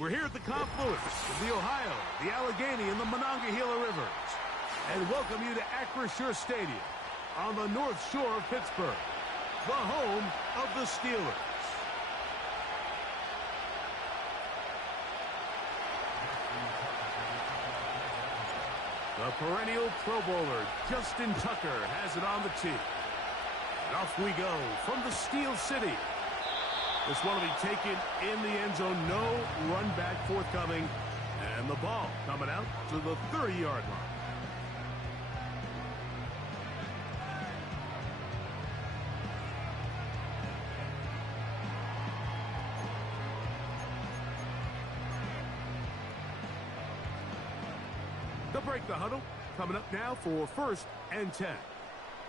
We're here at the confluence of the Ohio, the Allegheny, and the Monongahela Rivers, and welcome you to Acrisure Stadium on the North Shore of Pittsburgh, the home of the Steelers. The perennial Pro Bowler, Justin Tucker, has it on the tee. And off we go from the Steel City. This one will be taken in the end zone. No run back forthcoming. And the ball coming out to the 30-yard line. They'll break the huddle. Coming up now for 1st and 10.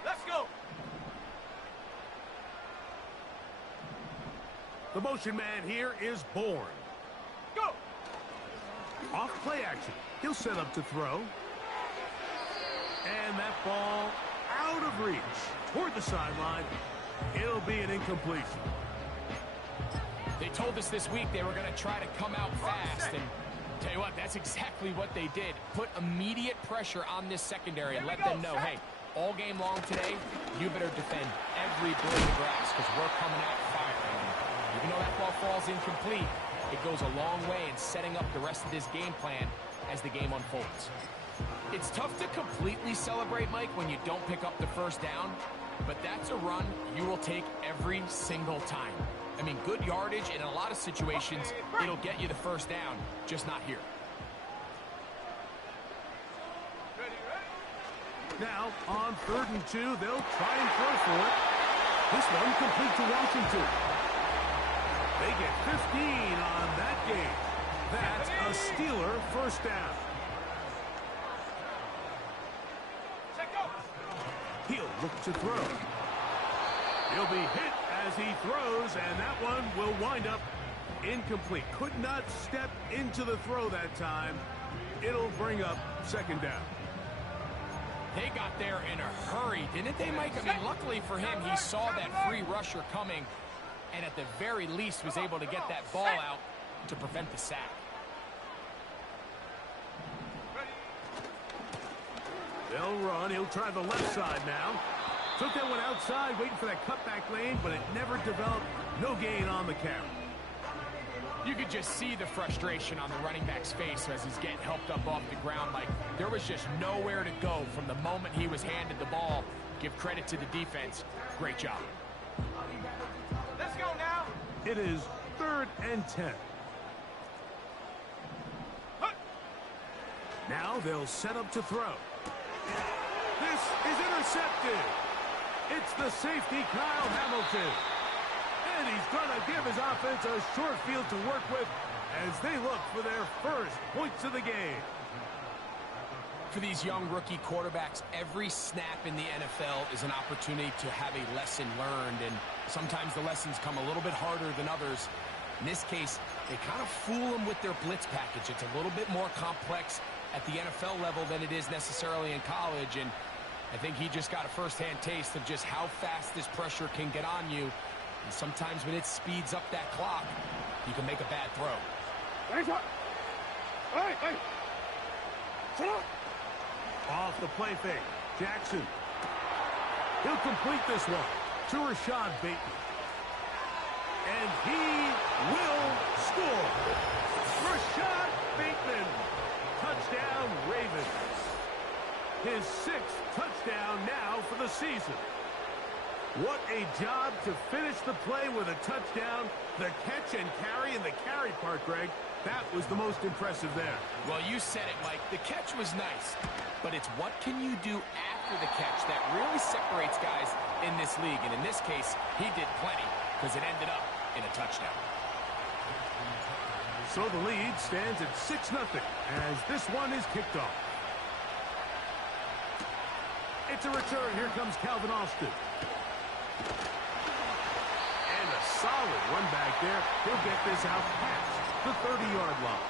Let's go. The motion man here is Bourne. Go. Off play action. He'll set up to throw. And that ball out of reach toward the sideline. It'll be an incompletion. They told us this week they were going to try to come out fast, and tell you what, that's exactly what they did. Put immediate pressure on this secondary and let them know, hey, all game long today, you better defend every blade of grass because we're coming out firing. Even though that ball falls incomplete, it goes a long way in setting up the rest of this game plan as the game unfolds. It's tough to completely celebrate, Mike, when you don't pick up the first down, but that's a run you will take every single time. I mean, good yardage, and in a lot of situations, it'll get you the first down, just not here. Now, on 3rd and 2, they'll try and throw for it. This one complete to Washington. They get 15 on that game. That's a Steeler first down. He'll look to throw. He'll be hit as he throws, and that one will wind up incomplete. Could not step into the throw that time. It'll bring up 2nd down. They got there in a hurry, didn't they, Mike? I mean, luckily for him, he saw that free rusher coming, and at the very least was able to get that ball out to prevent the sack. They'll run. He'll try the left side now. Took that one outside, waiting for that cutback lane, but it never developed. No gain on the carry. You could just see the frustration on the running back's face as he's getting helped up off the ground. Like, there was just nowhere to go from the moment he was handed the ball. Give credit to the defense. Great job. Let's go now. It is 3rd and 10. Now they'll set up to throw. This is intercepted. It's the safety, Kyle Hamilton. And he's going to give his offense a short field to work with as they look for their first points of the game. For these young rookie quarterbacks, every snap in the NFL is an opportunity to have a lesson learned, and sometimes the lessons come a little bit harder than others. In this case, they kind of fool them with their blitz package. It's a little bit more complex at the NFL level than it is necessarily in college, and I think he just got a first-hand taste of just how fast this pressure can get on you. And sometimes when it speeds up that clock, you can make a bad throw. Off the play fake, Jackson. He'll complete this one to Rashad Bateman. And he will score. Rashad Bateman. Touchdown, Ravens. His 6th touchdown now for the season. What a job to finish the play with a touchdown. The catch and carry, and the carry part, Greg, that was the most impressive there. Well, you said it, Mike. The catch was nice, but it's what can you do after the catch that really separates guys in this league. And in this case, he did plenty because it ended up in a touchdown. So the lead stands at 6-0 as this one is kicked off. It's a return. Here comes Calvin Austin. And a solid run back there. He'll get this out past the 30-yard line.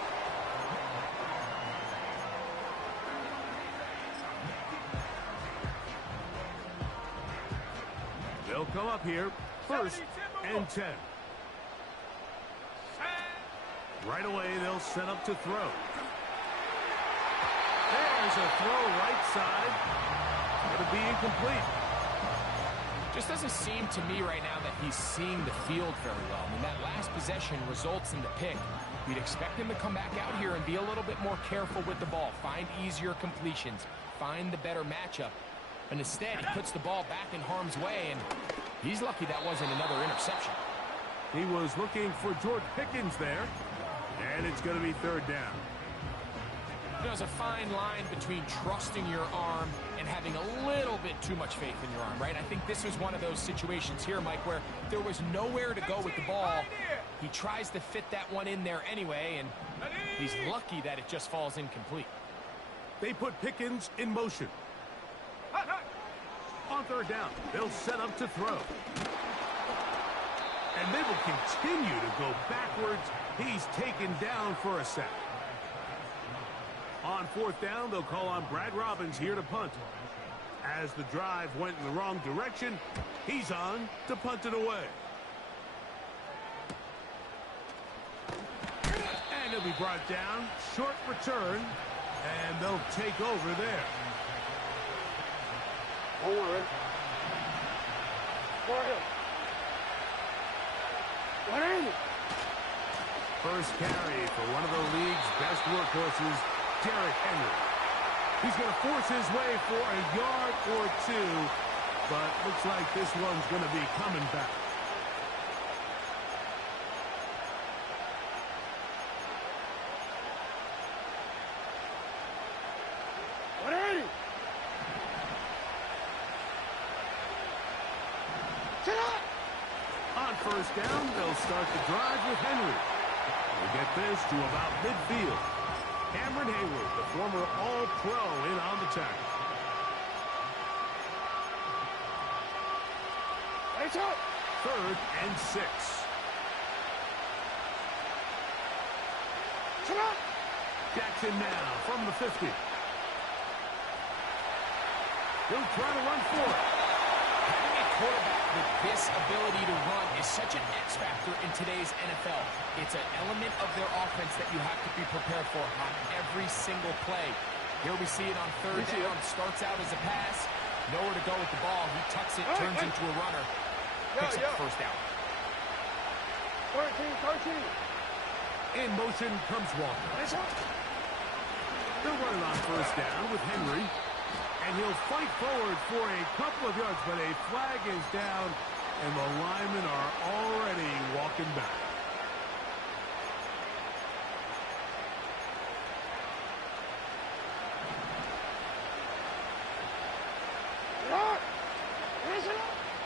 They'll come up here, 1st and 10. Right away, they'll set up to throw. There's a throw right side. It'll be incomplete. Just doesn't seem to me right now that he's seeing the field very well. I mean, that last possession results in the pick. You'd expect him to come back out here and be a little bit more careful with the ball, find easier completions, find the better matchup. And instead, he puts the ball back in harm's way, and he's lucky that wasn't another interception. He was looking for George Pickens there, and it's going to be third down. There's a fine line between trusting your arm and having a little bit too much faith in your arm, right? I think this was one of those situations here, Mike, where there was nowhere to go with the ball. He tries to fit that one in there anyway, and he's lucky that it just falls incomplete. They put Pickens in motion. On third down, they'll set up to throw. And they will continue to go backwards. He's taken down for a sack. On fourth down, they'll call on Brad Robbins here to punt. As the drive went in the wrong direction, he's on to punt it away. And he'll be brought down. Short return, and they'll take over there. Forward. For him. What is it? First carry for one of the league's best workhorses, Derrick Henry. He's going to force his way for a yard or two, but looks like this one's going to be coming back. What is it? Sit up! On first down, they'll start the drive with Henry. We'll get this to about midfield. Cameron Hayward, the former All-Pro, in on the tackle. It's up! 3rd and 6. Sit up! Jackson now from the 50. He'll try to run for it. Having a quarterback with this ability to run is such an X factor in today's NFL. It's an element of their offense that you have to be prepared for on every single play. Here we see it on third down. Starts out as a pass. Nowhere to go with the ball. He tucks it, turns into a runner. Picks up the first down. 13. In motion comes Walker. They'll run it on first down with Henry. And he'll fight forward for a couple of yards, but a flag is down, and the linemen are already walking back.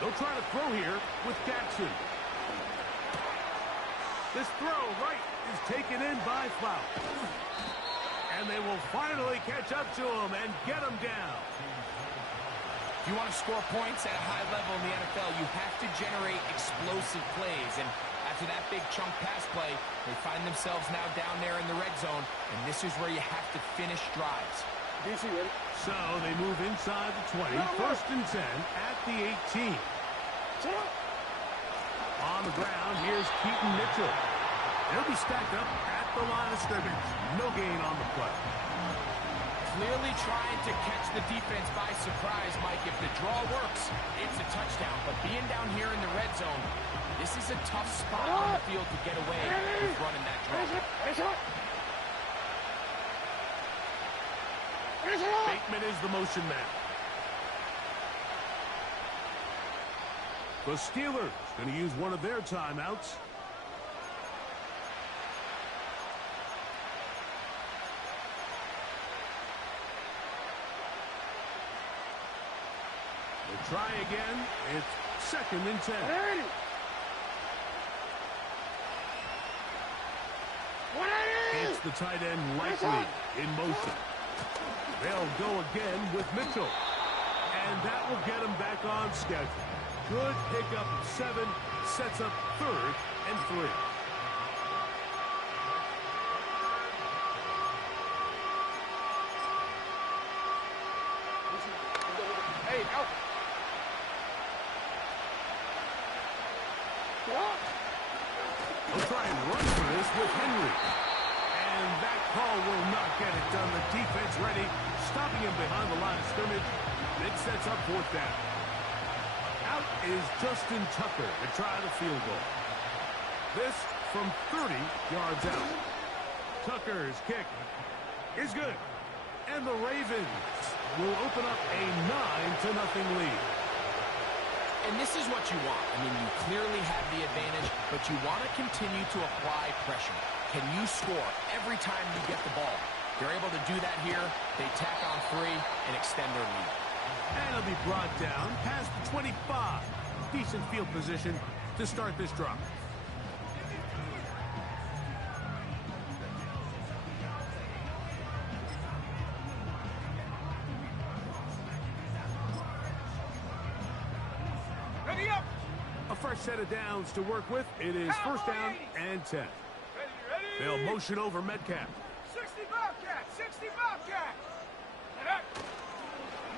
They'll try to throw here with Jackson. This throw right is taken in by Flower. And they will finally catch up to him and get him down. If you want to score points at a high level in the NFL, you have to generate explosive plays. And after that big chunk pass play, they find themselves now down there in the red zone. And this is where you have to finish drives. So they move inside the 20. 1st and 10 at the 18. On the ground, here's Keaton Mitchell. They'll be stacked up at the line of scrimmage. No gain on the play. Clearly trying to catch the defense by surprise, Mike. If the draw works, it's a touchdown. But being down here in the red zone, this is a tough spot on the field to get away with running that draw. Bateman is the motion man. The Steelers going to use one of their timeouts. They'll try again. It's 2nd and 10. It's the tight end Likely in motion. They'll go again with Mitchell. And that will get him back on schedule. Good pickup of 7. Sets up 3rd and 3. Hey, out. He'll try and run for this with Henry. And that call will not get it done. The defense ready, stopping him behind the line of scrimmage. It sets up fourth down. Out is Justin Tucker to try the field goal. This from 30 yards out. Tucker's kick is good. And the Ravens will open up a 9-0 lead. And this is what you want. I mean, you clearly have the advantage, but you want to continue to apply pressure. Can you score every time you get the ball? They're able to do that here. They tack on 3 and extend their lead. And it'll be brought down past the 25. Decent field position to start this drive. Ready up. A fresh set of downs to work with. It is first down and 10. Ready. They'll motion over Metcalf. 60 Bobcat. 60 Bobcat. Get up.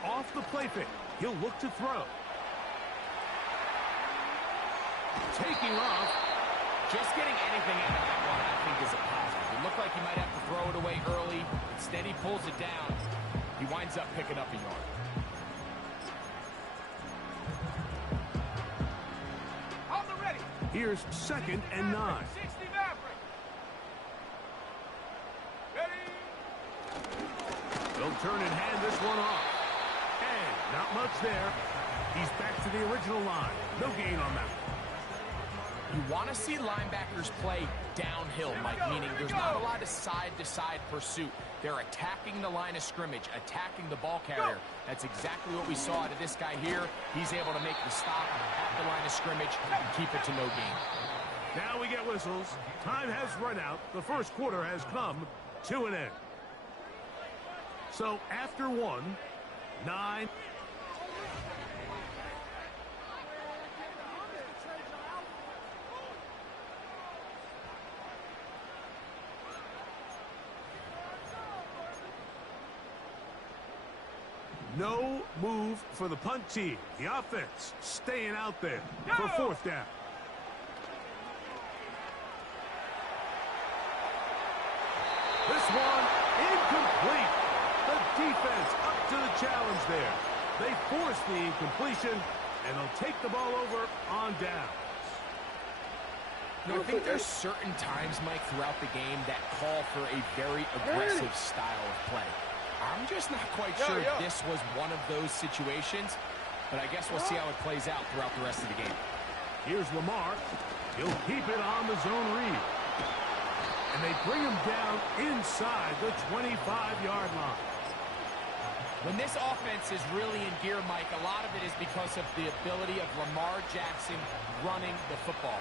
Off the play fake. He'll look to throw. Taking off. Just getting anything out of that one, I think, is a positive. It looked like he might have to throw it away early. Instead, he pulls it down. He winds up picking up a yard. On the ready. Here's second and 9. 60 Maverick. Ready. They'll turn and hand this one off. And not much there. He's back to the original line. No gain on that. You want to see linebackers play downhill, Mike, meaning there's not a lot of side-to-side pursuit. They're attacking the line of scrimmage, attacking the ball carrier. That's exactly what we saw out of this guy here. He's able to make the stop at the line of scrimmage and keep it to no gain. Now we get whistles. Time has run out. The first quarter has come to an end. So after 9. No move for the punt team. The offense staying out there for fourth down. This one incomplete. The defense up to the challenge there. They force the incompletion, and they'll take the ball over on downs. You know, I think there's certain times, Mike, throughout the game that call for a very aggressive style of play. I'm just not quite sure if this was one of those situations, but I guess we'll see how it plays out throughout the rest of the game. Here's Lamar. He'll keep it on the zone read. And they bring him down inside the 25-yard line. When this offense is really in gear, Mike, a lot of it is because of the ability of Lamar Jackson running the football.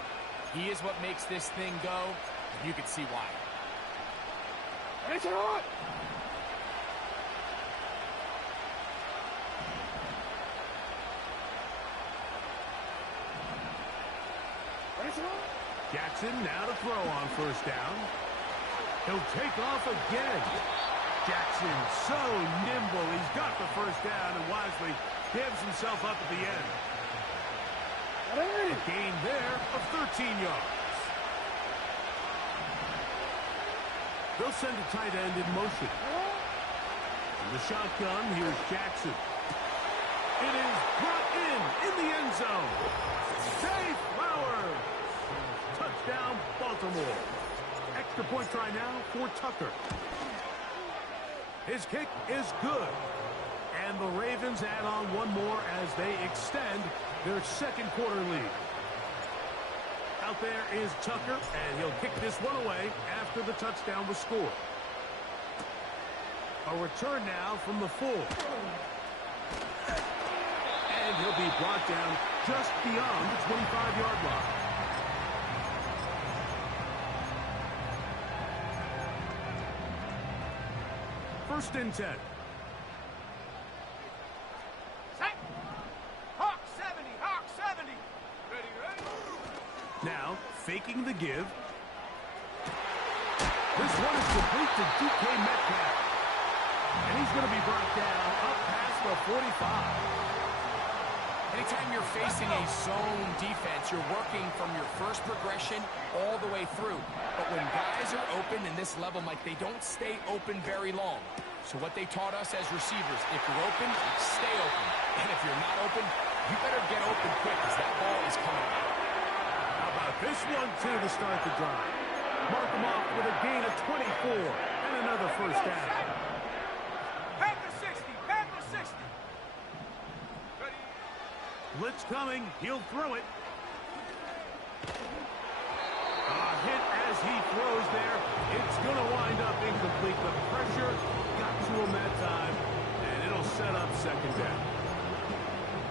He is what makes this thing go, and you can see why. It's on. Jackson now to throw on first down. He'll take off again. Jackson so nimble. He's got the first down and wisely gives himself up at the end. A gain there of 13 yards. They'll send a tight end in motion. In the shotgun, here's Jackson. It is brought in the end zone. Safe Flowers. Touchdown, Baltimore. Extra point try now for Tucker. His kick is good. And the Ravens add on one more as they extend their second quarter lead. Out there is Tucker, and he'll kick this one away after the touchdown was scored. A return now from the 4. And he'll be brought down just beyond the 25-yard line. First and 10. Set. Hawk 70. Hawk 70. Ready. Now, faking the give. This one is complete to DK Metcalf. And he's going to be brought down up past the 45. Anytime you're facing a zone defense, you're working from your first progression all the way through. But when guys are open in this level, Mike, they don't stay open very long. So what they taught us as receivers, if you're open, stay open. And if you're not open, you better get open quick because that ball is coming out. How about this one, too, to start the drive? Mark them off with a gain of 24 and another first down. Back to 60. Back to 60. Ready. Blitz coming. He'll throw it. Hit as he throws there. It's going to wind up incomplete. The pressure got to him that time, and it'll set up second down.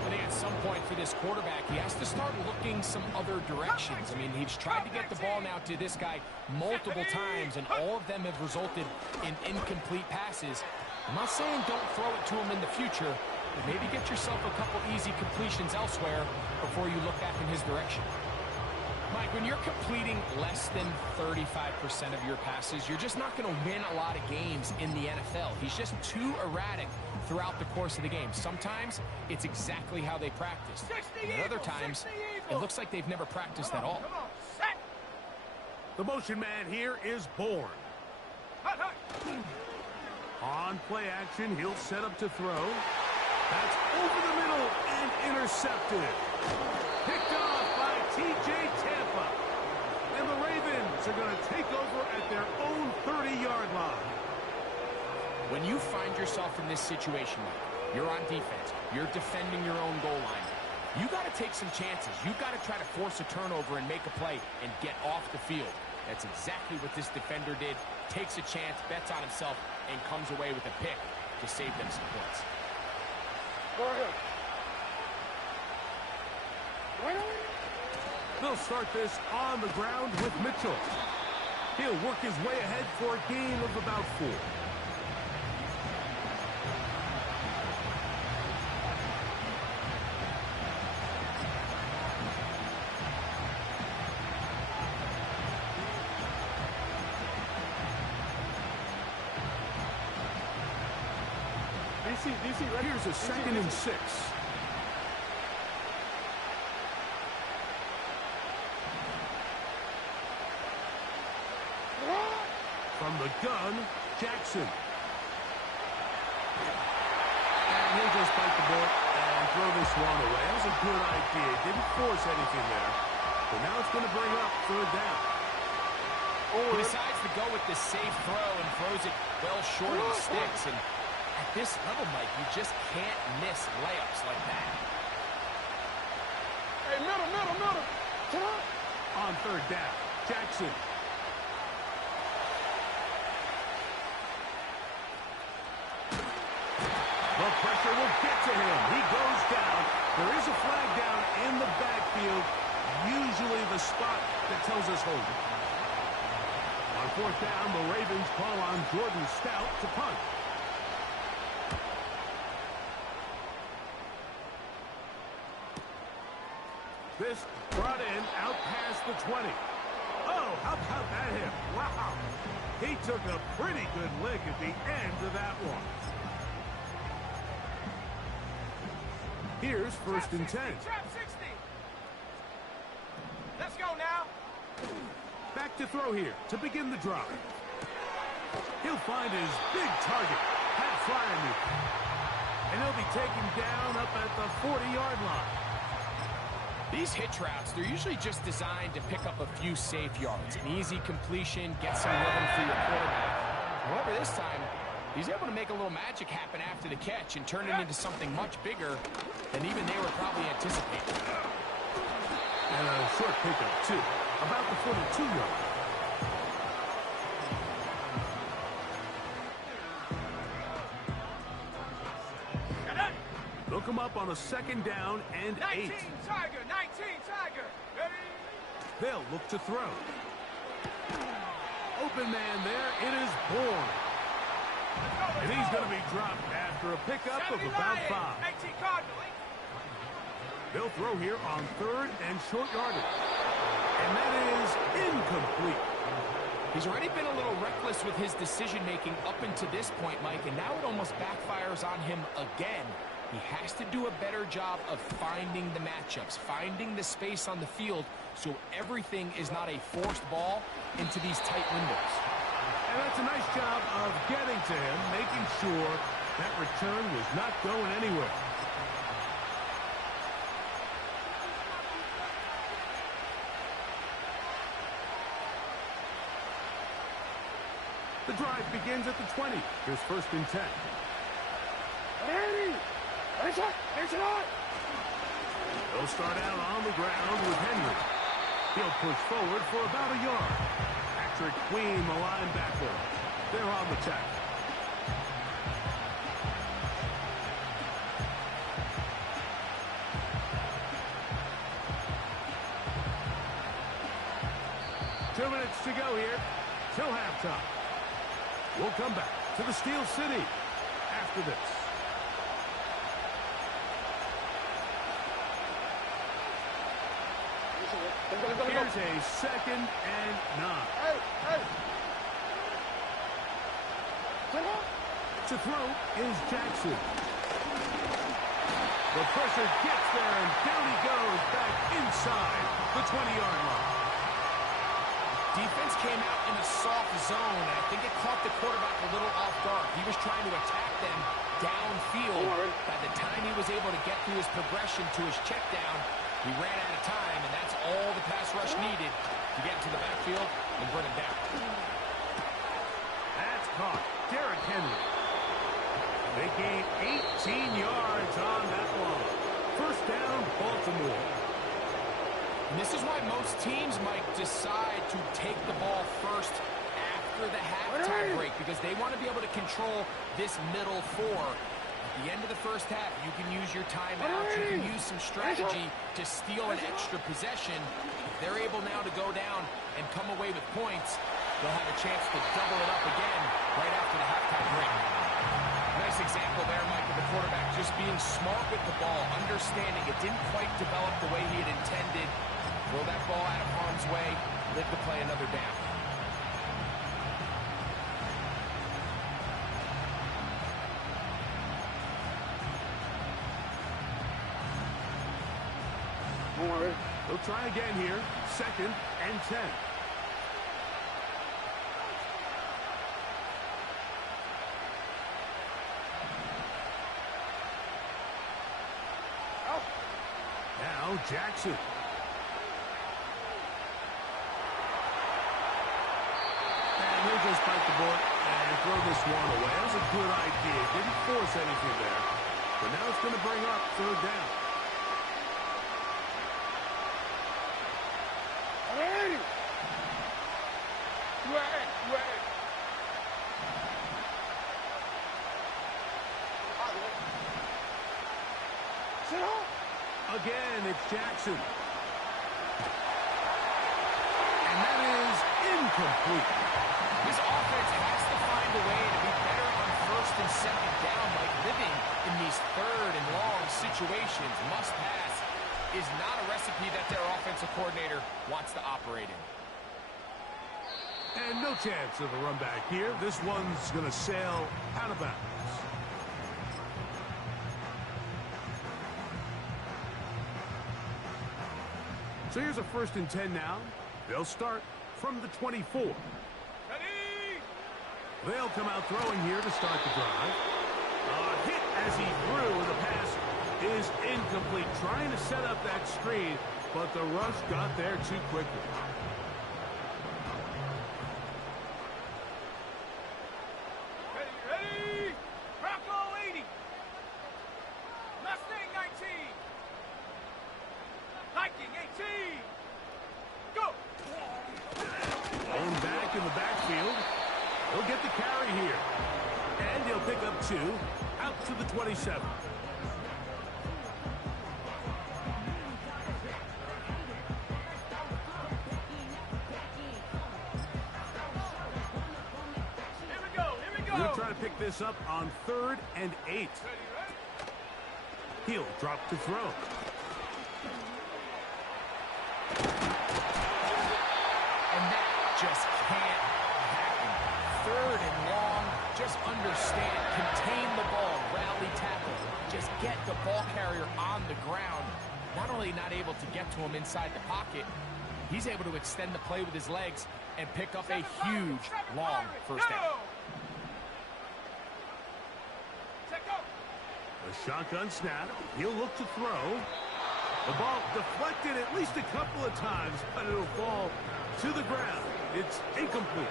I think at some point for this quarterback, he has to start looking some other directions. I mean, he's tried to get the ball now to this guy multiple times, and all of them have resulted in incomplete passes. I'm not saying don't throw it to him in the future, but maybe get yourself a couple easy completions elsewhere before you look back in his direction. Mike, when you're completing less than 35% of your passes, you're just not going to win a lot of games in the NFL. He's just too erratic throughout the course of the game. Sometimes it's exactly how they practice. And at other times, it looks like they've never practiced at all. The motion man here is Bourne. On play action, he'll set up to throw. That's over the middle and intercepted. Picked off by T.J. Tampa. And the Ravens are going to take over at their own 30-yard line. When you find yourself in this situation, Mike, you're on defense, you're defending your own goal line, you got to take some chances. You got to try to force a turnover and make a play and get off the field. That's exactly what this defender did. Takes a chance, bets on himself, and comes away with a pick to save them some points. Go ahead. They'll start this on the ground with Mitchell. He'll work his way ahead for a gain of about 4. Here's a 2nd and 6. From the gun, Jackson. And he'll just bite the bullet and throw this one away. That was a good idea. Didn't force anything there. But now it's going to bring up 3rd down. He decides to go with the safe throw and throws it well short of the sticks. And at this level, Mike, you just can't miss layups like that. Hey, middle. On 3rd down, Jackson. The pressure will get to him. He goes down. There is a flag down in the backfield, usually the spot that tells us hold. On 4th down, the Ravens call on Jordan Stout to punt. This brought in out past the 20. Oh, how about that hit? Wow. He took a pretty good lick at the end of that one. Here's 1st and 10. Trap 60. Let's go now. Back to throw here to begin the drive. He'll find his big target, Pat Fryermuth. And he'll be taken down up at the 40-yard line. These hitch routes, they're usually just designed to pick up a few safe yards. An easy completion, get some rhythm for your quarterback. However, this time, he's able to make a little magic happen after the catch and turn it into something much bigger than even they were probably anticipating. And a short pickup, too, about the 42-yard. They'll come up on a 2nd down and 8. 19 Tiger. Ready? They'll look to throw. Open man there. It is Bourne. And he's going to be dropped after a pickup of about 5. 18 Cardinal. They'll throw here on 3rd and short yardage. And that is incomplete. He's already been a little reckless with his decision-making up until this point, Mike, and now it almost backfires on him again. He has to do a better job of finding the matchups, finding the space on the field, so everything is not a forced ball into these tight windows. And that's a nice job of getting to him, making sure that return was not going anywhere. The drive begins at the 20. Here's 1st and 10. They'll start out on the ground with Henry. He'll push forward for about a yard. Patrick Queen, the linebacker. They're on the tackle. Two minutes to go here till halftime. We'll come back to the Steel City after this. Here's a 2nd and 9. To throw is Jackson. The pressure gets there, and down he goes back inside the 20-yard line. Defense came out in a soft zone, and I think it caught the quarterback a little off guard. He was trying to attack them downfield. By the time he was able to get through his progression to his check down, he ran out of time, and that's all the pass rush needed to get into the backfield and bring it down. That's caught. Derrick Henry. They gain 18 yards on that one. 1st down, Baltimore. And this is why most teams might decide to take the ball first after the halftime break, because they want to be able to control this middle 4. At the end of the 1st half, you can use your timeouts, you can use some strategy to steal an extra possession. If they're able now to go down and come away with points, they'll have a chance to double it up again right after the halftime break. Nice example there, Mike, of the quarterback just being smart with the ball, understanding it didn't quite develop the way he had intended. Throw that ball out of harm's way, live to play another down. They'll try again here. 2nd and 10. Now Jackson. And he'll just bite the bullet and throw this one away. That was a good idea. Didn't force anything there. But now it's going to bring up 3rd down. Again, it's Jackson. And that is incomplete. This offense has to find a way to be better on 1st and 2nd down, like living in these 3rd and long situations. Must pass is not a recipe that their offensive coordinator wants to operate in. And no chance of a run back here. This one's going to sail out of bounds. So here's a 1st and 10 now. They'll start from the 24. Ready? They'll come out throwing here to start the drive. A hit as he threw, and the pass is incomplete. Trying to set up that screen, but the rush got there too quickly. Ready? Bronco 80. Mustang 19. Viking 18. Go! Thrown back in the backfield. He'll get the carry here. And he'll pick up 2 out to the 27. We'll try to pick this up on 3rd and 8. He'll drop to throw. And that just can't happen. 3rd and long, Just understand, contain the ball, rally tackle. Just get the ball carrier on the ground. Not only not able to get to him inside the pocket, he's able to extend the play with his legs and pick up a huge, long first down. A shotgun snap. He'll look to throw. The ball deflected at least a couple of times, but it'll fall to the ground. It's incomplete.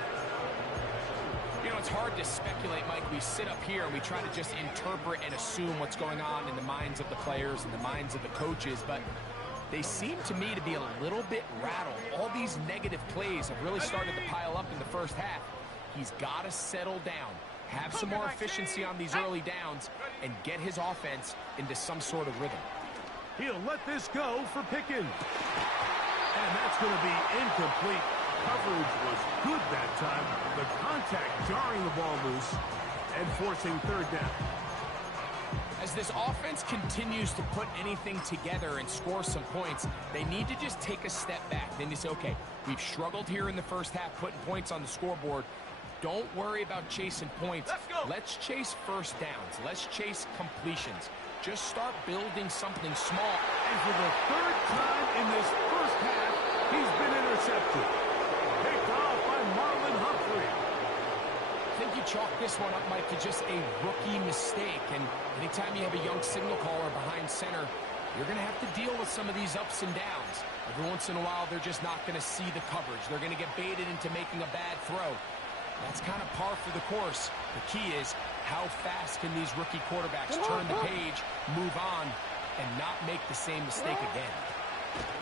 You know, it's hard to speculate, Mike. We sit up here and we try to just interpret and assume what's going on in the minds of the players and the minds of the coaches, but they seem to me to be a little bit rattled. All these negative plays have really started to pile up in the first half. He's got to settle down, have some more efficiency on these early downs, and get his offense into some sort of rhythm. He'll let this go for Pickens. And that's going to be incomplete. Coverage was good that time. The contact jarring the ball loose and forcing third down. As this offense continues to put anything together and score some points, they need to just take a step back. Then you say, okay, we've struggled here in the first half putting points on the scoreboard. Don't worry about chasing points. Let's chase first downs. Let's chase completions. Just start building something small. And for the third time in this first half, he's been intercepted. Picked off by Marlon Humphrey. I think you chalk this one up, Mike, to just a rookie mistake. And anytime you have a young signal caller behind center, you're going to have to deal with some of these ups and downs. Every once in a while, they're just not going to see the coverage. They're going to get baited into making a bad throw. That's kind of par for the course. The key is how fast can these rookie quarterbacks turn the page, move on, and not make the same mistake again.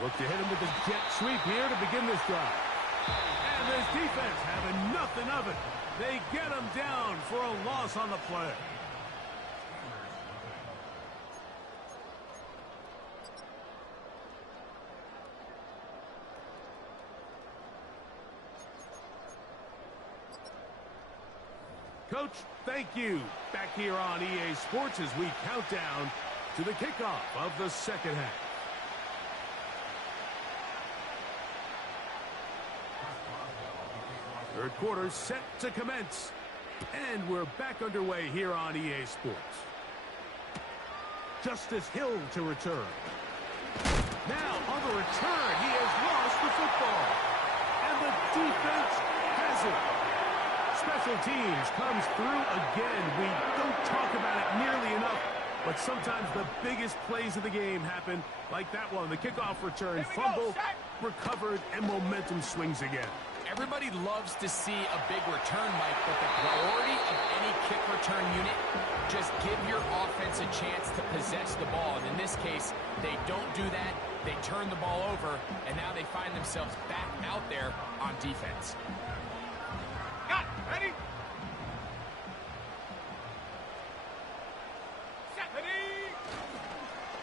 Look to hit him with the jet sweep here to begin this drive. And this defense having nothing of it. They get him down for a loss on the play. Coach, thank you. Back here on EA Sports as we count down to the kickoff of the second half. Third quarter set to commence. And we're back underway here on EA Sports. Justice Hill to return. Now on the return, he has lost the football. And the defense has it. Special teams comes through again. We don't talk about it nearly enough, but sometimes the biggest plays of the game happen like that one. The kickoff return, fumble, recovered, and momentum swings again. Everybody loves to see a big return, Mike, but the priority of any kick return unit, just give your offense a chance to possess the ball. And in this case, they don't do that. They turn the ball over, and now they find themselves back out there on defense. Got it. Ready? Set. Ready?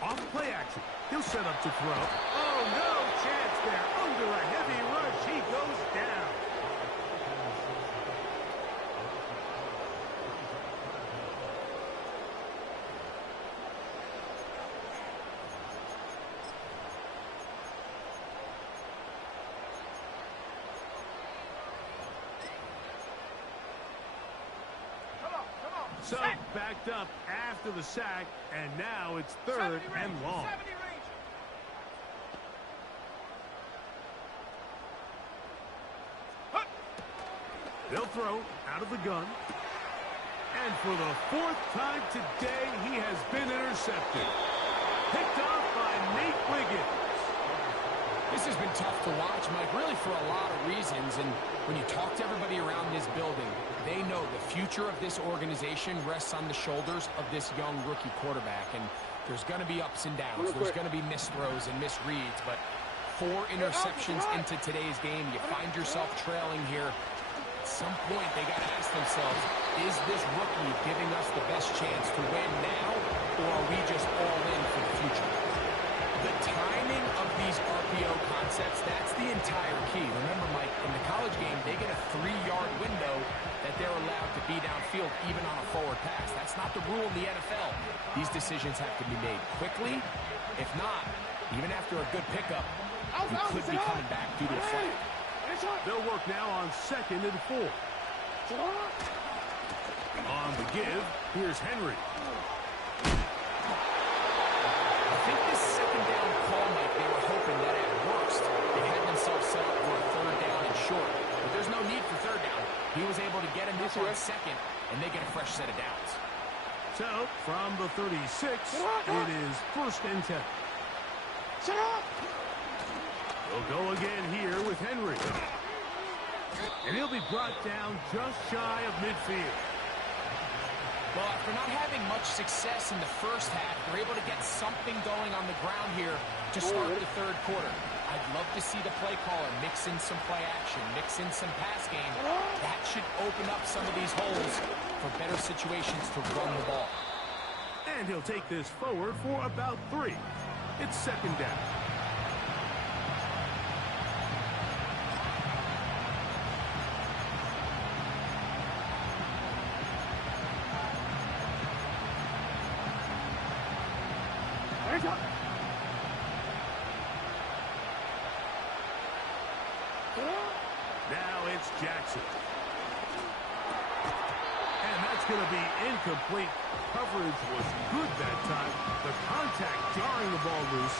Off play action. He'll set up to throw. Oh, no chance there. Under a heavy rush, he goes down. So backed up after the sack, and now it's third and long. They'll throw out of the gun. And for the fourth time today, he has been intercepted. Picked off by Nate Wiggins. This has been tough to watch, Mike, really for a lot of reasons. And when you talk to everybody around this building, they know the future of this organization rests on the shoulders of this young rookie quarterback. And there's going to be ups and downs. There's going to be missed throws and misreads. But 4 interceptions into today's game, you find yourself trailing here. At some point, they got to ask themselves, is this rookie giving us the best chance to win now, or are we just all in for the future? The timing of these RPO concepts, that's the entire key. Remember, Mike, in the college game, they get a 3-yard window that they're allowed to be downfield, even on a forward pass. That's not the rule in the NFL. These decisions have to be made quickly. If not, even after a good pickup, you could be coming back due to a flag. They'll work now on 2nd and 4. On the give, here's Henry. I think this second down call, Mike, they were hoping that at worst they had themselves set up for a third down and short. But there's no need for third down. He was able to get him this on second, and they get a fresh set of downs. So, from the 36, it is 1st and 10. Shut up! We'll go again here with Henry. And he'll be brought down just shy of midfield. Well, after not having much success in the first half, they're able to get something going on the ground here to start the third quarter. I'd love to see the play caller mix in some play action, mix in some pass game. That should open up some of these holes for better situations to run the ball. And he'll take this forward for about 3. It's 2nd down. Now it's Jackson. And that's going to be incomplete. Coverage was good that time. The contact jarring the ball loose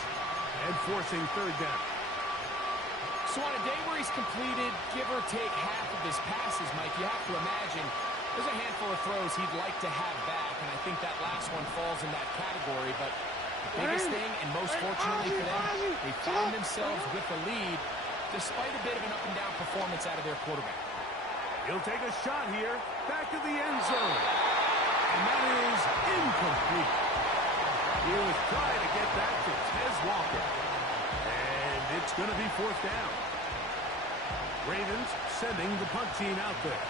and forcing 3rd down. So on a day where he's completed, give or take half of his passes, Mike, you have to imagine there's a handful of throws he'd like to have back, and I think that last one falls in that category. But the biggest thing, and most fortunately for them, they found themselves with the lead despite a bit of an up-and-down performance out of their quarterback. He'll take a shot here, back to the end zone. And that is incomplete. He was trying to get that to Tez Walker. And it's going to be 4th down. Ravens sending the punt team out there.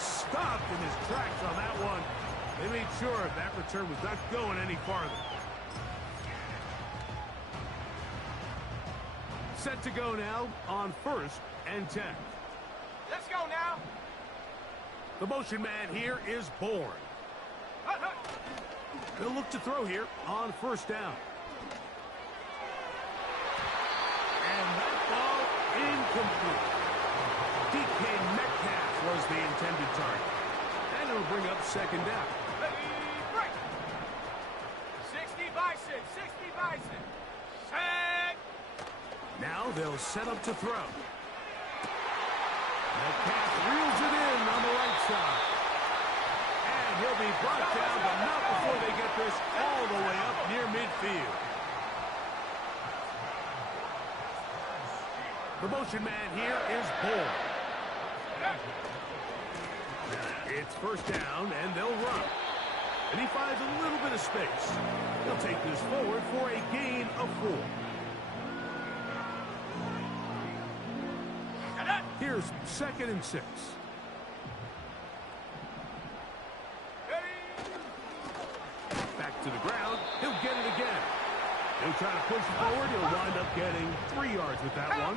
Stopped in his tracks on that one. They made sure that return was not going any farther. Set to go now on 1st and 10. Let's go now. The motion man here is Bourne. They'll look to throw here on 1st down. And that ball incomplete. DK Metcalf was the intended target. And it'll bring up 2nd down. Break. 60 Bison, 60 Bison. Set. Now they'll set up to throw. Metcalf reels it in on the right side. And he'll be brought down, but not before they get this all the way up near midfield. The motion man here is Bull. It's 1st down, and they'll run. And he finds a little bit of space. He'll take this forward for a gain of 4. Here's 2nd and 6. Back to the ground. He'll get it again. He'll try to push forward. He'll wind up getting 3 yards with that one.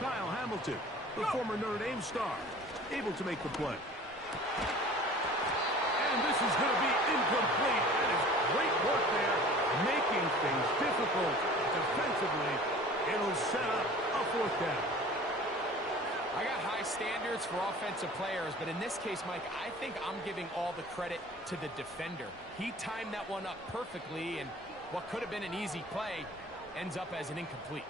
Kyle Hamilton, the former Notre Dame star, able to make the play. And this is going to be incomplete. That is great work there, making things difficult defensively. It'll set up a 4th down. I got high standards for offensive players, but in this case, Mike, I think I'm giving all the credit to the defender. He timed that one up perfectly, and what could have been an easy play ends up as an incomplete.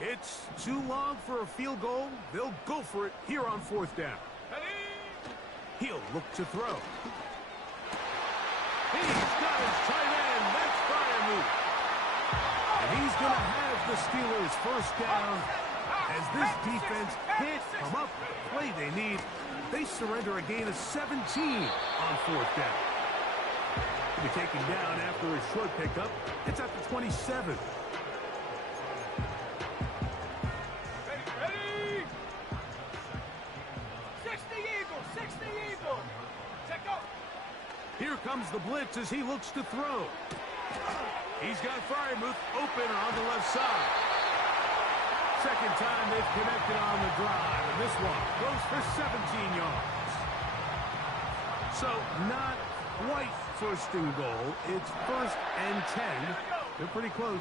It's too long for a field goal. They'll go for it here on 4th down. He'll look to throw. He's got his tight end. That's Freiermuth. And he's going to have the Steelers 1st down. As this defense can't come up with the play they need, they surrender a gain of 17 on 4th down. They're taken down after a short pickup. It's at the 27. Ready? 60 Eagles, 60 Eagles. Check go. Here comes the blitz as he looks to throw. He's got Freiermuth open on the left side. Second time they've connected on the drive, and this one goes for 17 yards. So not quite first and goal. It's 1st and 10. They're pretty close.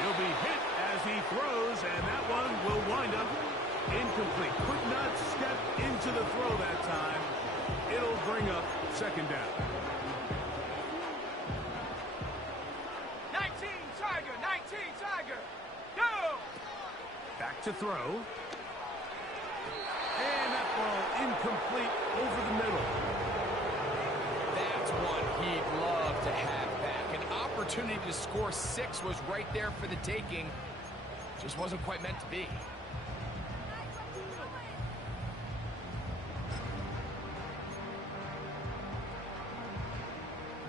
He'll be hit as he throws, and that one will wind up incomplete. Could not step into the throw that time. It'll bring up 2nd down. 19 Tiger, 19 Tiger. Go! Back to throw. And that ball incomplete over the middle. That's one he'd love to have back. An opportunity to score 6 was right there for the taking. Just wasn't quite meant to be.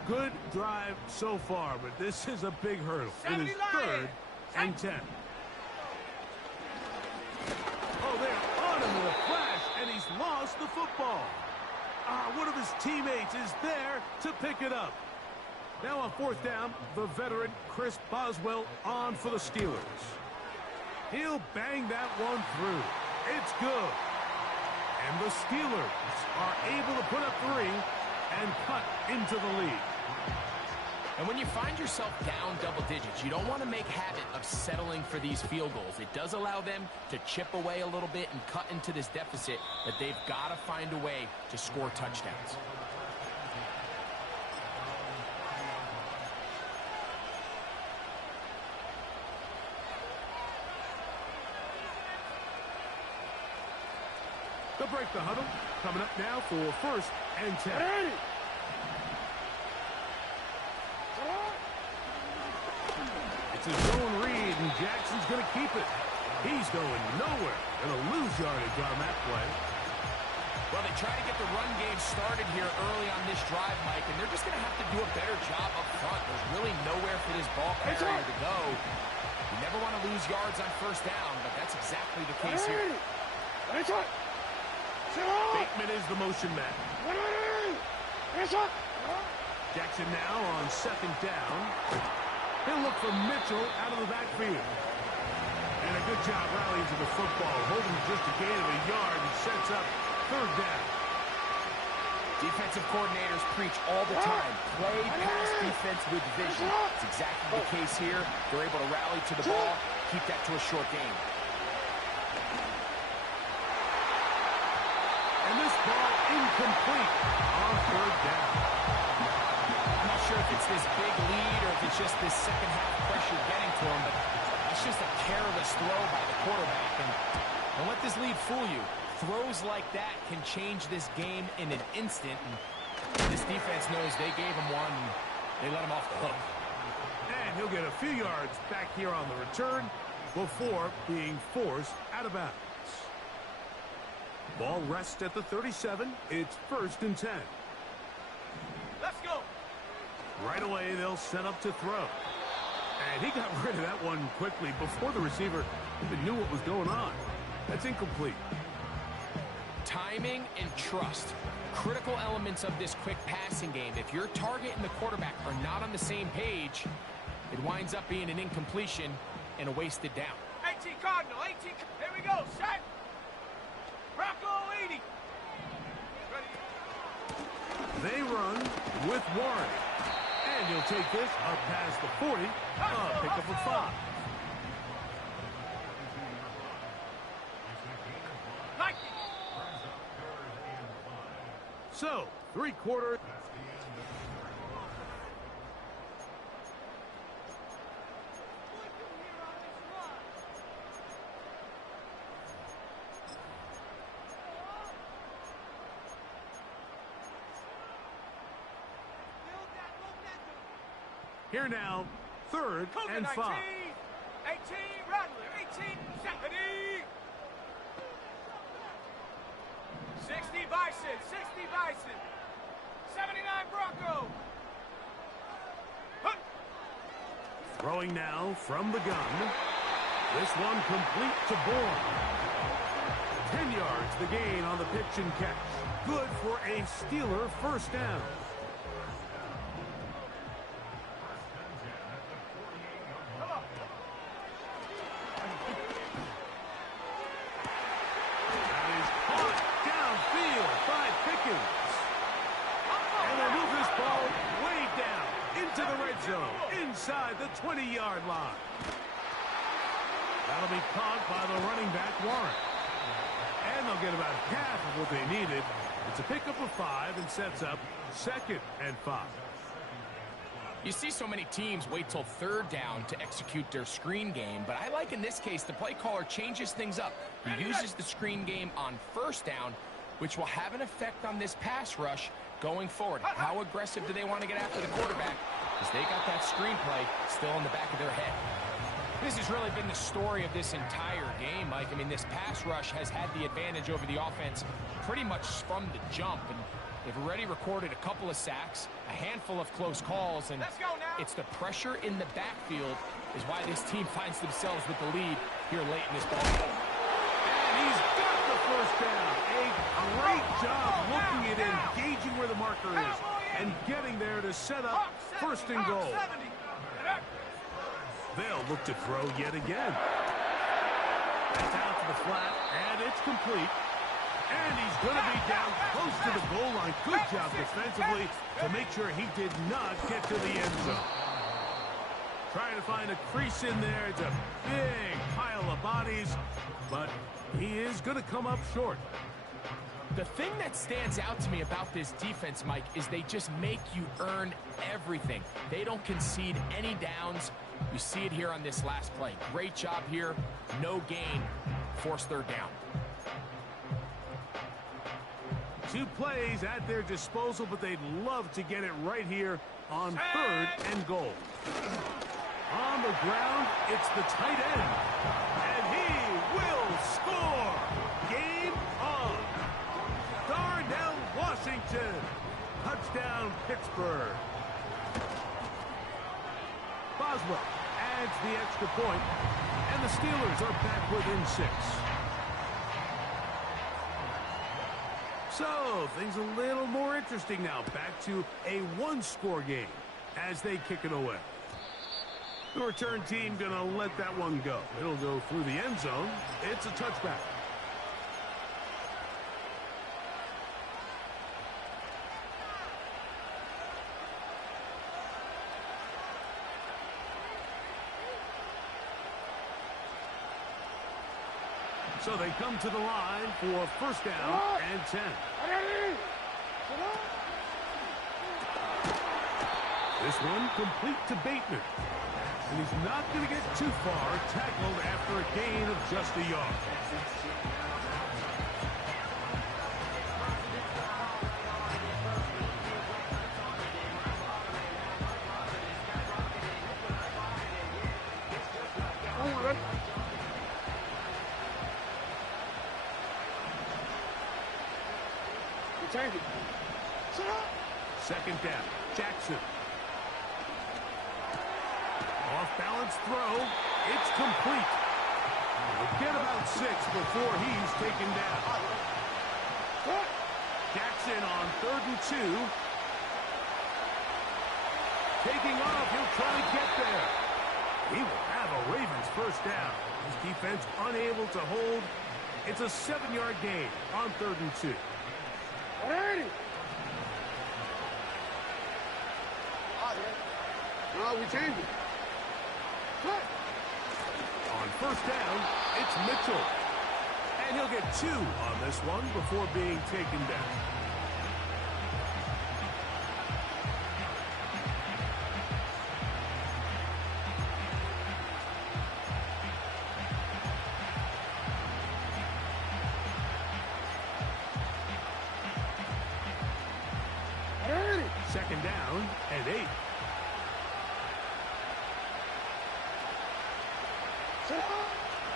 Good drive so far, but this is a big hurdle. It is 3rd and 10. Oh, they're on him with a flash, and he's lost the football. One of his teammates is there to pick it up. Now on 4th down, the veteran Chris Boswell on for the Steelers. He'll bang that one through. It's good. And the Steelers are able to put up 3 and cut into the lead. And when you find yourself down double digits, you don't want to make habit of settling for these field goals. It does allow them to chip away a little bit and cut into this deficit, but they've got to find a way to score touchdowns. They'll break the huddle. Coming up now for 1st and 10. It's a zone read, and Jackson's going to keep it. He's going nowhere. Going to lose yardage on that play. Well, they try to get the run game started here early on this drive, Mike, and they're just going to have to do a better job up front. There's really nowhere for this ball carrier to go. You never want to lose yards on 1st down, but that's exactly the case here. Bateman is the motion man. Jackson now on 2nd down. He'll look for Mitchell out of the backfield. And a good job rallying to the football, holding just a gain of a yard and sets up 3rd down. Defensive coordinators preach all the time. Play pass defense with vision. It's exactly the case here. They're able to rally to the ball, keep that to a short game. And this ball incomplete on 3rd down. I'm not sure if it's this big lead or if it's just this second half pressure getting to him, but that's just a careless throw by the quarterback. And don't let this lead fool you. Throws like that can change this game in an instant. And this defense knows they gave him one, and they let him off the hook. And he'll get a few yards back here on the return before being forced out of bounds. Ball rests at the 37. It's 1st and 10. Let's go. Right away, they'll set up to throw. And he got rid of that one quickly before the receiver even knew what was going on. That's incomplete. Timing and trust. Critical elements of this quick passing game. If your target and the quarterback are not on the same page, it winds up being an incompletion and a wasted down. 18 Cardinal, 18. Here we go. Set. Rocco 80. Ready. They run with Warren. And he'll take this up past the 40. Pick up a 5. So, 3/4. Here now, 3rd and 5. 18, Rattler, 18, 70. 60 Bison, 60 Bison. 79 Bronco. Hunt. Throwing now from the gun. This one complete to Bourne. 10 yards the gain on the pitch and catch. Good for a Steeler 1st down. 20-yard line. That'll be caught by the running back, Warren. And they'll get about half of what they needed. It's a pickup of 5 and sets up 2nd and 5. You see so many teams wait till 3rd down to execute their screen game, but I like in this case the play caller changes things up. He uses the screen game on 1st down, which will have an effect on this pass rush going forward. How aggressive do they want to get after the quarterback? Because they got that screenplay still in the back of their head. This has really been the story of this entire game, Mike. I mean, this pass rush has had the advantage over the offense pretty much from the jump, and they've already recorded a couple of sacks, a handful of close calls, and it's the pressure in the backfield is why this team finds themselves with the lead here late in this ball game. And he's got the 1st down. A great job looking at engaging where the marker is and getting there to set up 1st and goal. They'll look to throw yet again. That's out to the flat, and it's complete. And he's going to be down close to the goal line. Good job defensively to make sure he did not get to the end zone. Trying to find a crease in there. It's a big pile of bodies, but he is going to come up short. The thing that stands out to me about this defense, Mike, is they just make you earn everything. They don't concede any downs. You see it here on this last play. Great job here. No gain. Forced 3rd down. 2 plays at their disposal, but they'd love to get it right here on 3rd and goal. On the ground, it's the tight end. And he will score. Game on. Darnell Washington. Touchdown, Pittsburgh. Boswell adds the extra point, and the Steelers are back within 6. So, things a little more interesting now. Back to a 1-score game as they kick it away. The return team going to let that one go. It'll go through the end zone. It's a touchback. So they come to the line for 1st down and 10. This one complete to Bateman. And he's not going to get too far, tackled after a gain of just a yard. Second down, Jackson. Off-balance throw. It's complete. He'll get about 6 before he's taken down. Jackson on 3rd and 2. Taking off. He'll try to get there. He will have a Ravens 1st down. His defense unable to hold. It's a 7-yard gain on 3rd and 2. No, we changed it. On 1st down, it's Mitchell. And he'll get 2 on this one before being taken down. Second down and 8.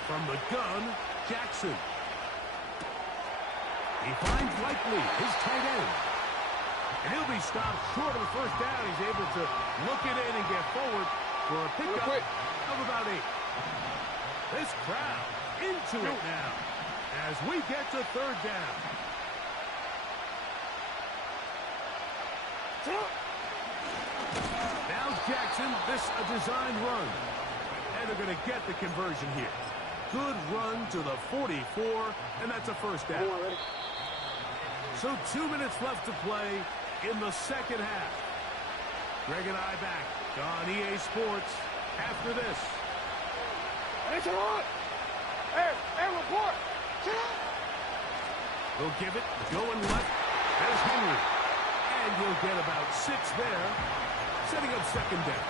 From the gun, Jackson. He finds Likely, his tight end. And he'll be stopped short of the 1st down. He's able to look it in and get forward for a pickup of about 8. This crowd into it now as we get to 3rd down. Now Jackson, this a designed run. And they're going to get the conversion here. Good run to the 44, and that's a 1st down. So 2 minutes left to play in the 2nd half. Greg and I back on EA Sports after this. It's on. Hey, report. Sit up. He'll give it, going left. There's Henry. And he'll get about 6 there, setting up second down.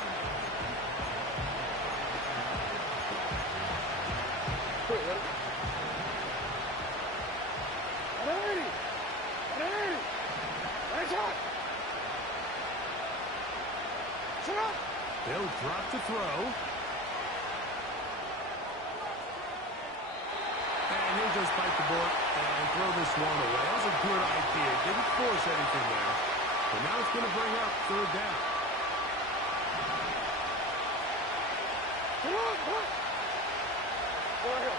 Quick, ready? 180. 180. Hands up. Sit up. They'll drop to throw. And he'll just bite the bullet and throw this one away. That was a good idea. Didn't force anything there. But now it's going to bring up third down. Come on, come on. Go ahead.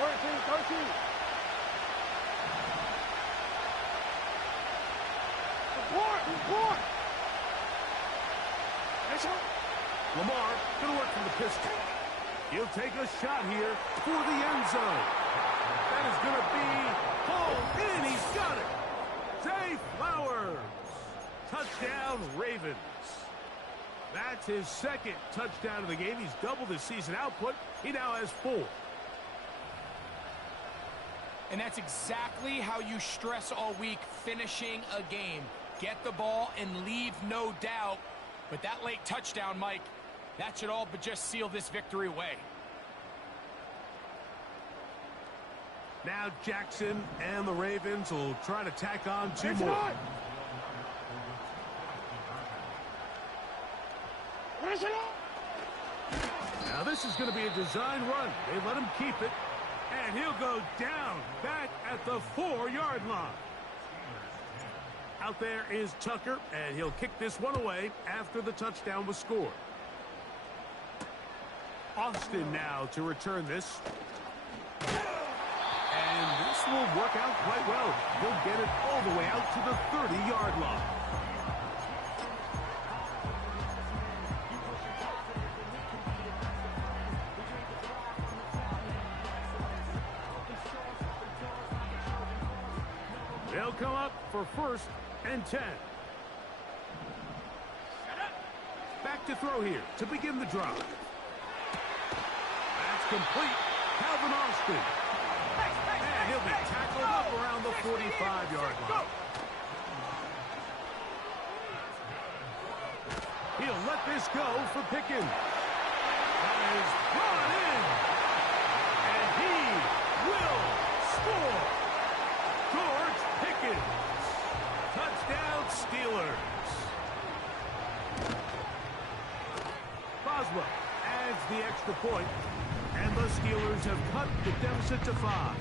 13. Report. Hands up. Lamar going to work from the pistol. He'll take a shot here for the end zone. That is going to be pulled in. He's got it. Zay Flowers. Touchdown, Ravens. That's his second touchdown of the game. He's doubled his season output. He now has 4. And that's exactly how you stress all week, finishing a game. Get the ball and leave no doubt. But that late touchdown, Mike, that should all but just seal this victory away. Now Jackson and the Ravens will try to tack on 2 more. Now this is going to be a design run. They let him keep it. And he'll go down back at the 4-yard line. Out there is Tucker, and he'll kick this one away after the touchdown was scored. Austin now to return this. And this will work out quite well. He'll get it all the way out to the 30-yard line. They'll come up for 1st and 10. Back to throw here to begin the drive. That's complete. Calvin Austin. And he'll be tackled up around the 45-yard line. He'll let this go for Pickens. That is brought in. And he will score. George Pickens. Touchdown, Steelers. Boswell adds the extra point, and the Steelers have cut the deficit to 5.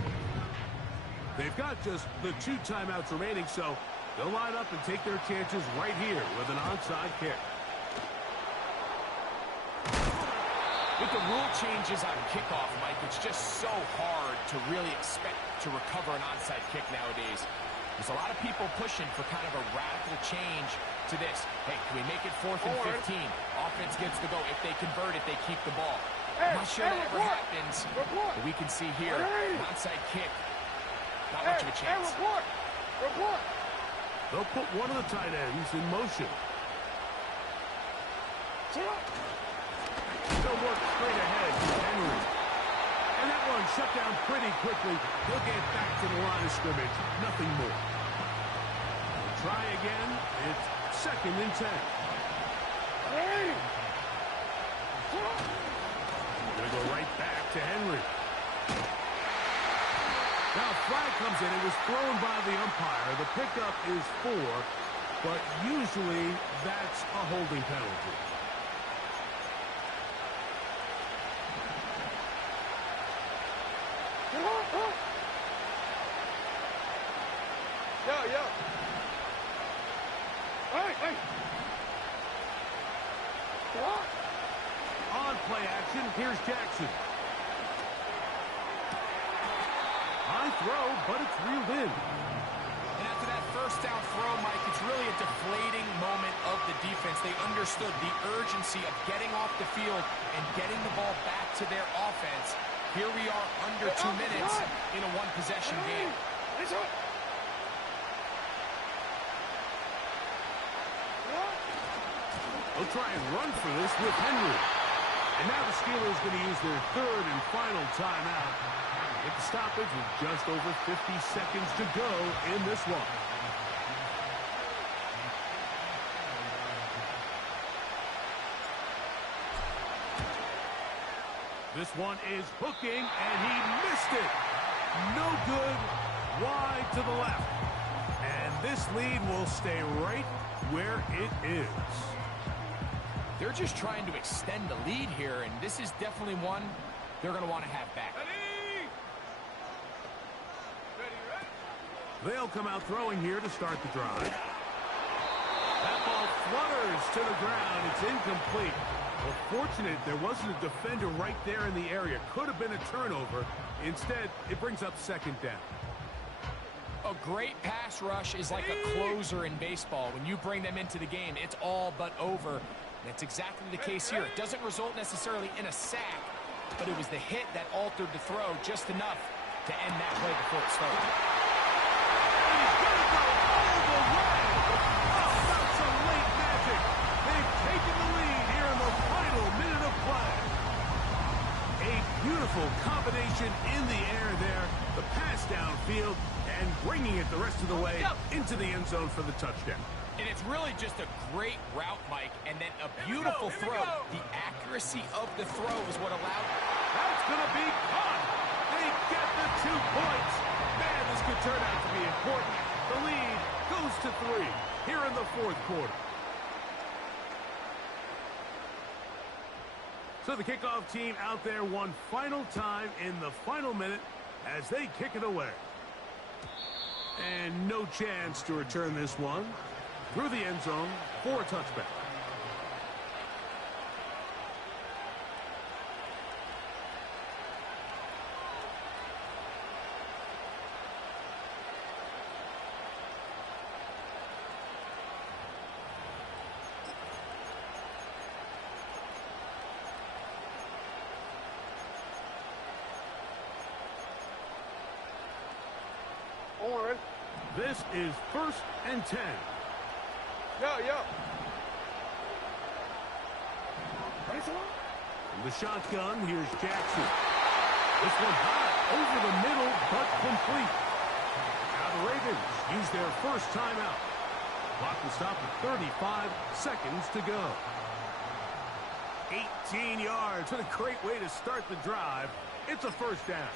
They've got just the 2 timeouts remaining, so they'll line up and take their chances right here with an onside kick. With the rule changes on kickoff, Mike, it's just so hard to really expect to recover an onside kick nowadays. There's a lot of people pushing for kind of a radical change to this. Hey, can we make it 4th and 15? Offense gets the go. If they convert it, they keep the ball. I'm not sure that ever happens, but we can see here, an onside kick, not much of a chance. Report. They'll put one of the tight ends in motion. They'll work straight ahead to Henry. And that one shut down pretty quickly. He'll get back to the line of scrimmage. Nothing more. They'll try again. It's 2nd and 10. Going to go right back to Henry. Now flag comes in. It was thrown by the umpire. The pickup is 4, but usually that's a holding penalty. Yeah. Hey. On play action, here's Jackson. High throw, but it's reeled in. And after that first down throw, Mike, it's really a deflating moment of the defense. They understood the urgency of getting off the field and getting the ball back to their offense. Here we are under 2 minutes in a 1-possession game. They'll try and run for this with Henry. And now the Steelers going to use their third and final timeout. With the stoppage with just over 50 seconds to go in this one. This one is hooking, and he missed it. No good, wide to the left. And this lead will stay right where it is. They're just trying to extend the lead here, and this is definitely one they're going to want to have back. They'll come out throwing here to start the drive. That ball flutters to the ground. It's incomplete. Well, fortunate there wasn't a defender right there in the area. Could have been a turnover. Instead, it brings up second down. A great pass rush is like a closer in baseball. When you bring them into the game, it's all but over. That's exactly the case here. It doesn't result necessarily in a sack, but it was the hit that altered the throw just enough to end that play before it started. He's going to go all the way. Oh, that's some late magic. They've taken the lead here in the final minute of play. A beautiful combination in the air there. The pass downfield and bringing it the rest of the way into the end zone for the touchdown. And it's really just a great route, Mike, and then a beautiful throw. The accuracy of the throw is what allowed it. That's going to be caught. They get the 2 points. Man, this could turn out to be important. The lead goes to 3 here in the fourth quarter. So the kickoff team out there one final time in the final minute as they kick it away. And no chance to return this one through the end zone for a touchback. This is 1st and 10. From the shotgun, here's Jackson. This one high over the middle, but complete. Now the Ravens use their first timeout. Clock will stop at 35 seconds to go. 18 yards. What a great way to start the drive. It's a first down.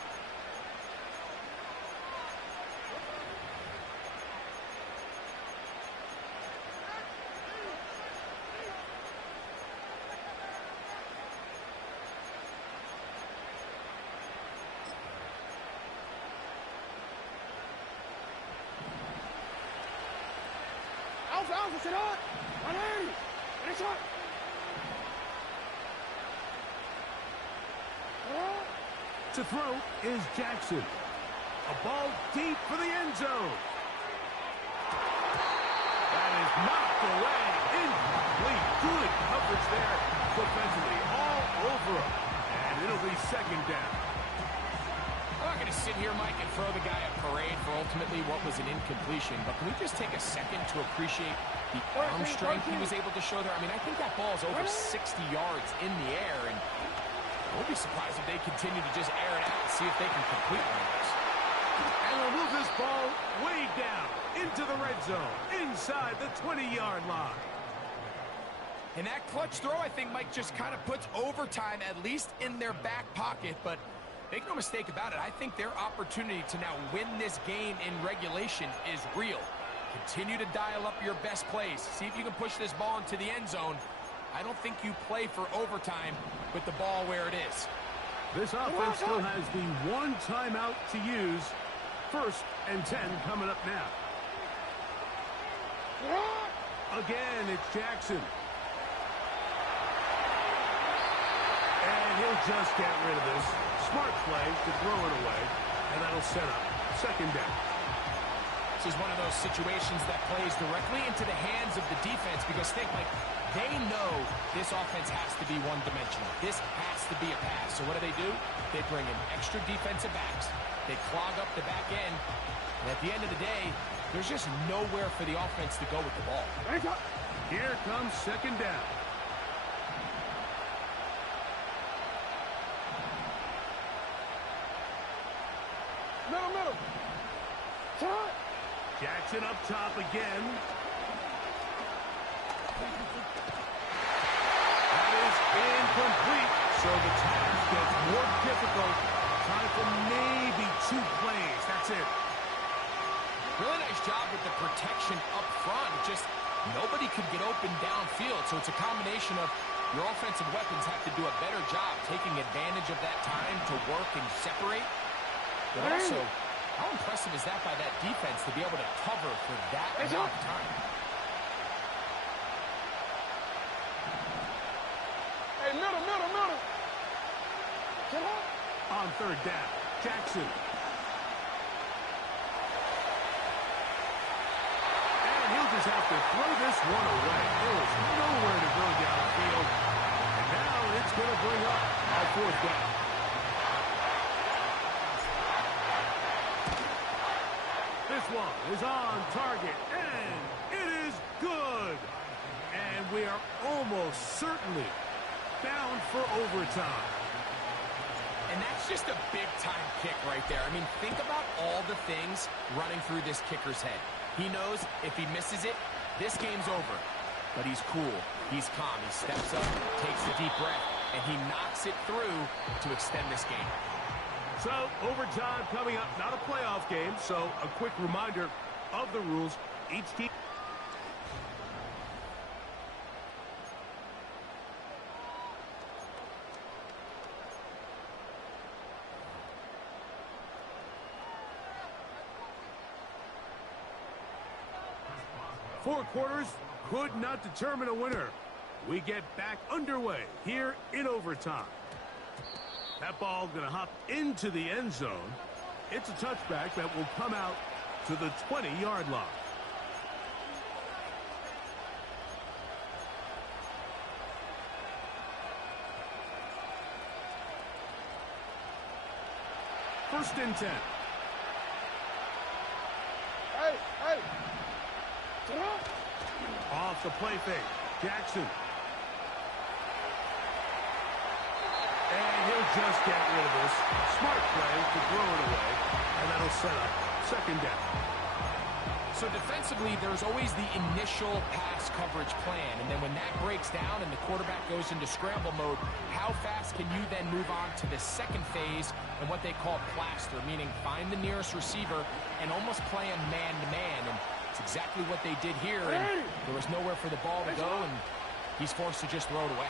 To throw is Jackson. A ball deep for the end zone. That is knocked away. Incomplete. Good coverage there defensively. All over him. And it'll be second down. I'm not going to sit here, Mike, and throw the guy a parade for ultimately what was an incompletion, but can we just take a second to appreciate the arm strength he was able to show there? I mean, I think that ball is over 60 yards in the air, and I won't be surprised if they continue to just air it out and see if they can complete one of those. And they'll move this ball way down into the red zone, inside the 20-yard line. And that clutch throw, I think, Mike, just kind of puts overtime at least in their back pocket, but make no mistake about it, I think their opportunity to now win this game in regulation is real. Continue to dial up your best plays. See if you can push this ball into the end zone. I don't think you play for overtime with the ball where it is. This offense still has the one timeout to use. 1st and 10 coming up now. Again, it's Jackson. And he'll just get rid of this. Smart play to throw it away, and that'll set up second down. This is one of those situations that plays directly into the hands of the defense because think, like, they know this offense has to be one-dimensional. This has to be a pass. So what do? They bring in extra defensive backs. They clog up the back end. And at the end of the day, there's just nowhere for the offense to go with the ball. Here comes second down. Middle. Shot. Jackson up top again. That is incomplete. So the task gets more difficult. Time for maybe 2 plays. That's it. Really nice job with the protection up front. Just nobody could get open downfield. So it's a combination of your offensive weapons have to do a better job taking advantage of that time to work and separate. But also, how impressive is that by that defense to be able to cover for that amount of time? Hey, middle. On 3rd down, Jackson. And he'll just have to throw this one away. There was nowhere to go downfield. And now it's going to bring up a 4th down. This one is on target, and it is good. And we are almost certainly bound for overtime. And that's just a big-time kick right there. I mean, think about all the things running through this kicker's head. He knows if he misses it, this game's over. But he's cool. He's calm. He steps up, takes a deep breath, and he knocks it through to extend this game. So, overtime coming up. Not a playoff game, so a quick reminder of the rules. Each team... Four quarters could not determine a winner. We get back underway here in overtime. That ball going to hop into the end zone. It's a touchback that will come out to the 20-yard line. First and 10. Hey. Off the play fake. Jackson. And he'll just get rid of this. Smart play to throw it away. And that'll set up 2nd down. So defensively, there's always the initial pass coverage plan. And then when that breaks down and the quarterback goes into scramble mode, how fast can you then move on to the second phase and what they call plaster, meaning find the nearest receiver and almost play him man-to-man. And it's exactly what they did here. And there was nowhere for the ball to go, and he's forced to just throw it away.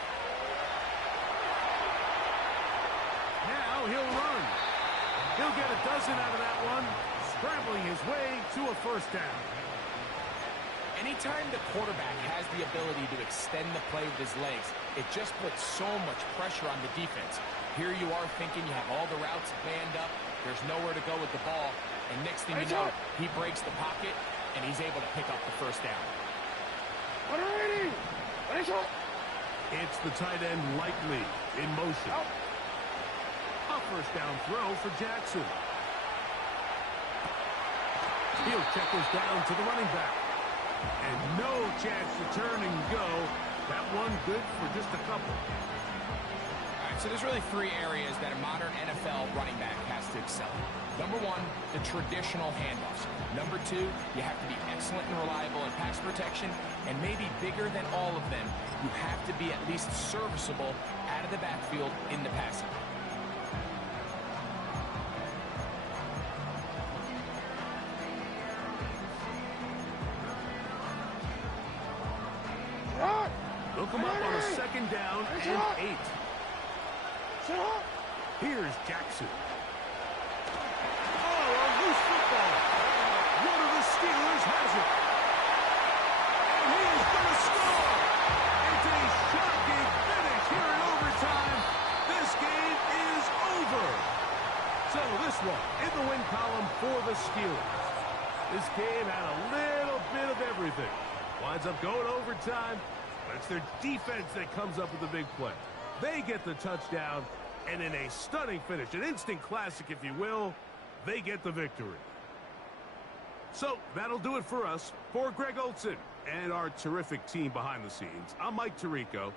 Now he'll run. He'll get a dozen out of that one, scrambling his way to a 1st down. Anytime the quarterback has the ability to extend the play with his legs, it just puts so much pressure on the defense. Here you are thinking you have all the routes manned up, there's nowhere to go with the ball, and next thing you know, he breaks the pocket, and he's able to pick up the 1st down. It's the tight end likely in motion. A 1st down throw for Jackson. He'll check this down to the running back. And no chance to turn and go. That one good for just a couple. All right, so there's really 3 areas that a modern NFL running back has to excel. Number 1, the traditional handoffs. Number 2, you have to be excellent and reliable in pass protection. And maybe bigger than all of them, you have to be at least serviceable out of the backfield in the passing. They'll come up on a 2nd down and 8. Here's Jackson. Oh, a loose football. One of the Steelers has it. And he is going to score. It's a shocking finish here in overtime. This game is over. So this one in the win column for the Steelers. This game had a little bit of everything. Winds up going overtime. But it's their defense that comes up with the big play. They get the touchdown, and in a stunning finish, an instant classic, if you will, they get the victory. So that'll do it for us. For Greg Olson and our terrific team behind the scenes, I'm Mike Tirico.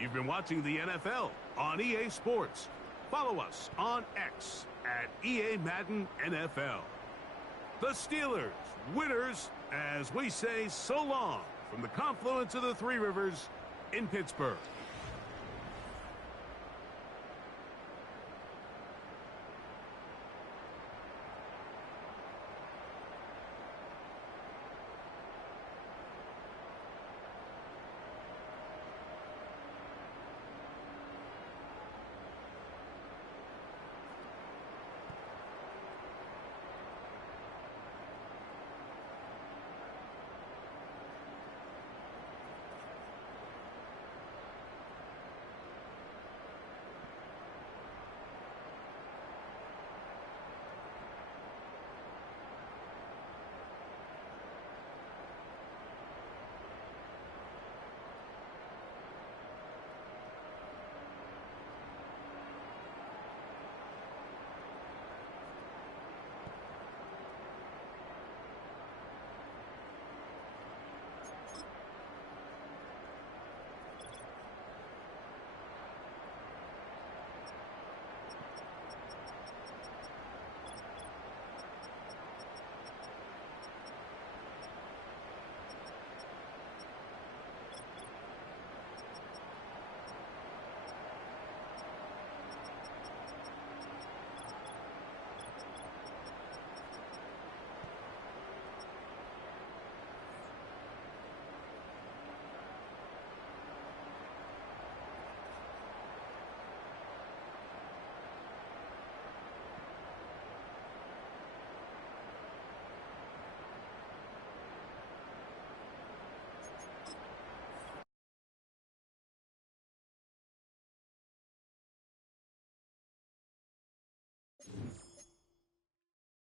You've been watching the NFL on EA Sports. Follow us on X at EA Madden NFL. The Steelers, winners, as we say so long from the confluence of the Three Rivers in Pittsburgh.